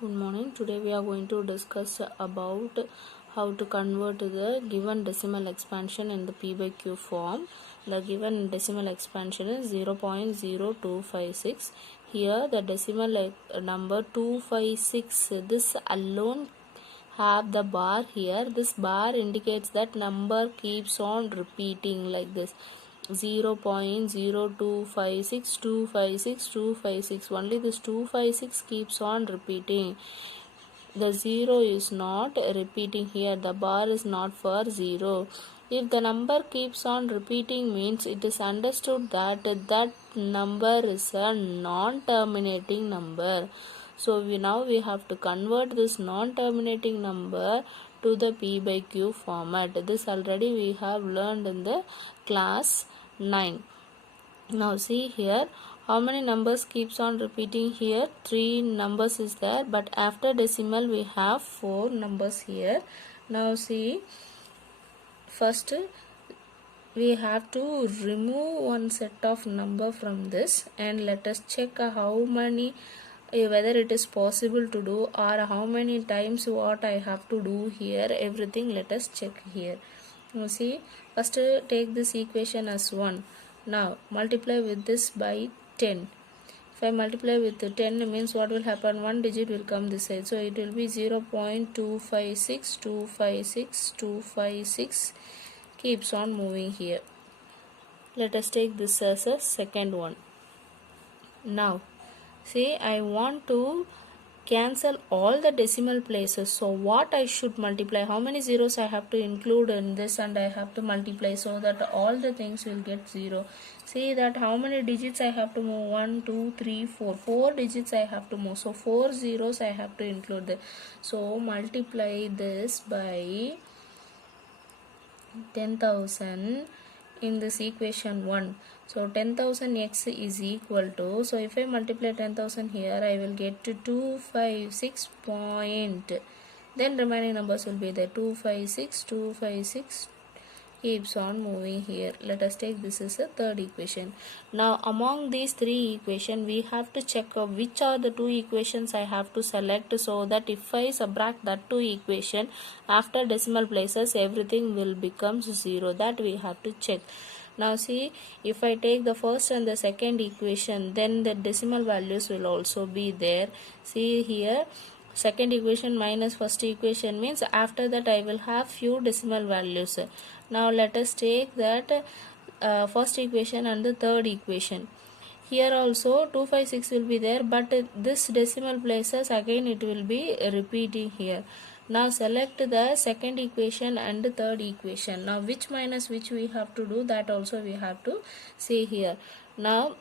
Good morning. Today we are going to discuss about how to convert the given decimal expansion in the p by q form. The given decimal expansion is 0.0256. Here the decimal number 256, this alone have the bar here. This bar indicates that number keeps on repeating like this. 0.0256256 only this 256 keeps on repeating. The 0 is not repeating here. The bar is not for 0. If the number keeps on repeating means it is understood that that number is a non-terminating number. So we have to convert this non-terminating number to the p by q format. This already we have learned in the class 9. Now see here how many numbers keeps on repeating here. 3 numbers is there, but after decimal we have 4 numbers here. Now see, first we have to remove one set of number from this and let us check how many, whether it is possible to do or how many times what I have to do here. Everything let us check here. Now see, first take this equation as 1. Now multiply with this by 10. If I multiply with 10 means what will happen? One digit will come this side. So it will be 0.256256 keeps on moving here. Let us take this as a second one. Now see, I want to cancel all the decimal places. So what I should multiply? How many zeros I have to include in this, and I have to multiply so that all the things will get 0. See that how many digits I have to move? 1, 2, 3, 4. 4 digits I have to move. So 4 zeros I have to include there. So multiply this by 10,000 in this equation 1. So 10,000 x is equal to, so if I multiply 10,000 here, I will get to 256 point. Then remaining numbers will be there. 256 keeps on moving here. Let us take this as a third equation. Now among these 3 equations, we have to check which are the 2 equations I have to select, so that if I subtract that 2 equation after decimal places, everything will become 0. That we have to check. Now see, if I take the first and the second equation, then the decimal values will also be there. See here, second equation minus first equation means after that I will have few decimal values. Now let us take that first equation and the third equation. Here also 256 will be there, but this decimal places again it will be repeating here. Now select the second equation and the third equation. Now which minus which we have to do, that also we have to see here. Now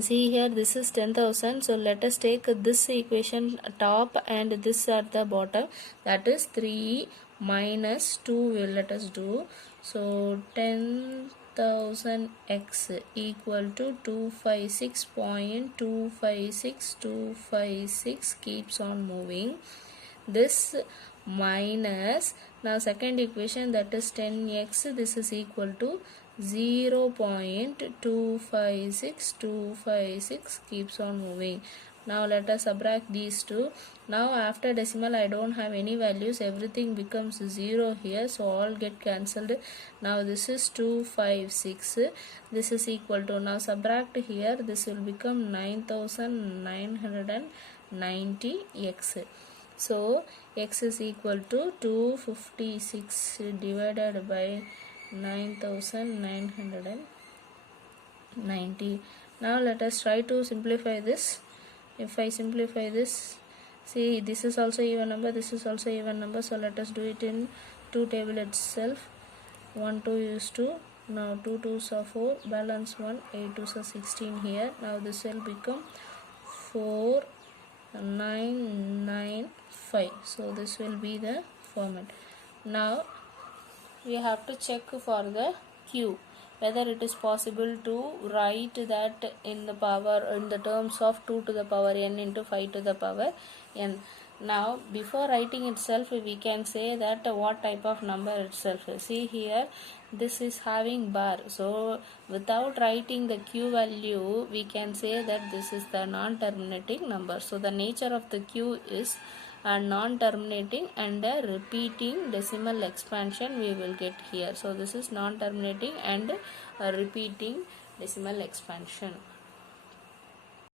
see here, this is 10,000. So let us take this equation top and this at the bottom, that is 3 minus 2 will let us do. So 10,000 x equal to 256.256256 keeps on moving. This minus, now second equation, that is 10x, this is equal to 0.256256 keeps on moving. Now let us subtract these two. Now after decimal I don't have any values, everything becomes 0 here, so all get cancelled. Now this is 256, this is equal to, now subtract here, this will become 9,990x. So x is equal to 256 divided by 9,990. Now let us try to simplify this. If I simplify this, see, this is also even number, this is also even number, so let us do it in 2 table itself. 1 2 is 2, now 2 2s are 4, balance 1, 8 2s are 16 here. Now this will become 4995. So this will be the format. Now we have to check for the q, whether it is possible to write that in the power, in the terms of 2 to the power n into 5 to the power n. Now before writing itself we can say that what type of number itself. See here, this is having bar, so without writing the q value we can say that this is the non-terminating number. So the nature of the q is a non-terminating and a repeating decimal expansion we will get here. So this is non-terminating and a repeating decimal expansion.